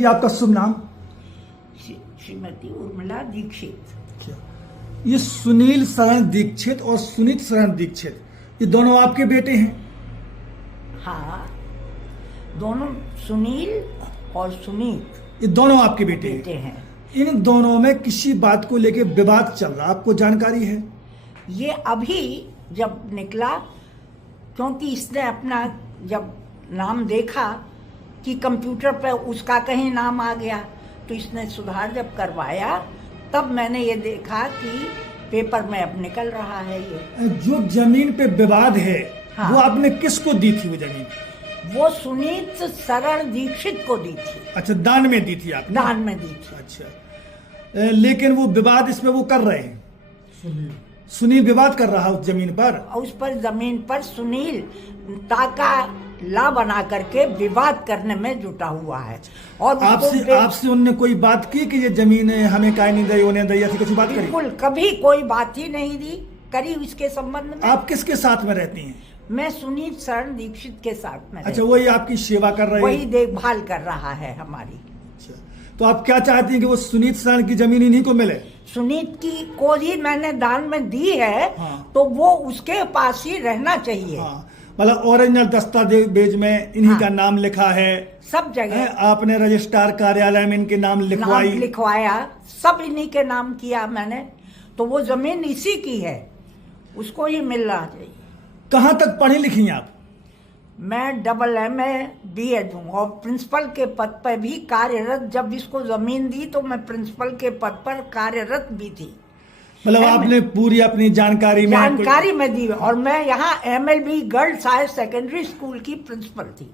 ये आपका शुभ नाम? श्रीमती उर्मिला दीक्षित। ये सुनील शरण दीक्षित और सुनीत शरण दीक्षित, ये दोनों आपके बेटे हैं? हाँ, दोनों सुनील और सुनीत, ये दोनों आपके बेटे बेटे हैं। इन दोनों में किसी बात को लेके विवाद चल रहा, आपको जानकारी है? ये अभी जब निकला, क्योंकि इसने अपना जब नाम देखा कि कंप्यूटर पे उसका कहीं नाम आ गया, तो इसने सुधार जब करवाया तब मैंने ये देखा कि पेपर में अब निकल रहा है ये। जो जमीन पे विवाद है, हाँ। वो आपने किसको दी थी वो जमीन? वो सुनीत शरण दीक्षित को दी थी। अच्छा, दान में दी थी आपने? दान में दी थी। अच्छा, लेकिन वो विवाद इसमें वो कर रहे हैं, सुनील विवाद कर रहा है उस जमीन पर। उस पर जमीन पर सुनील ताका ला बना करके विवाद करने में जुटा हुआ है। और आपसे उनने कोई बात की कि ये जमीन हमें काय नहीं दे, उन्हें दे, ऐसी कुछ बात करी? बिल्कुल कभी कोई बात ही नहीं दी करी इसके संबंध में। आप किसके साथ में रहती हैं? मैं सुनीत शरण दीक्षित के साथ में। अच्छा, वही आपकी सेवा कर रहे हैं? वही देखभाल कर रहा है हमारी। अच्छा, तो आप क्या चाहती हैं कि वो सुनीत शरण की जमीन इन्हीं को मिले? सुनीत की को ही मैंने दान में दी है। हाँ। तो वो उसके पास ही रहना चाहिए। हाँ, मतलब ओरिजिनल दस्तावेज में इन्हीं हाँ। का नाम लिखा है सब जगह। आपने रजिस्ट्रार कार्यालय में इनके नाम लिखवाया, सब इन्हीं के नाम किया मैंने। तो वो जमीन इसी की है, उसको ही मिलना चाहिए। कहाँ तक पढ़ी लिखी हैं आप? मैं MA BEd हूँ और प्रिंसिपल के पद पर भी कार्यरत। जब इसको जमीन दी तो मैं प्रिंसिपल के पद पर कार्यरत भी थी। मतलब आपने पूरी अपनी जानकारी में में दी। और मैं यहाँ MLB girls higher secondary school की प्रिंसिपल थी।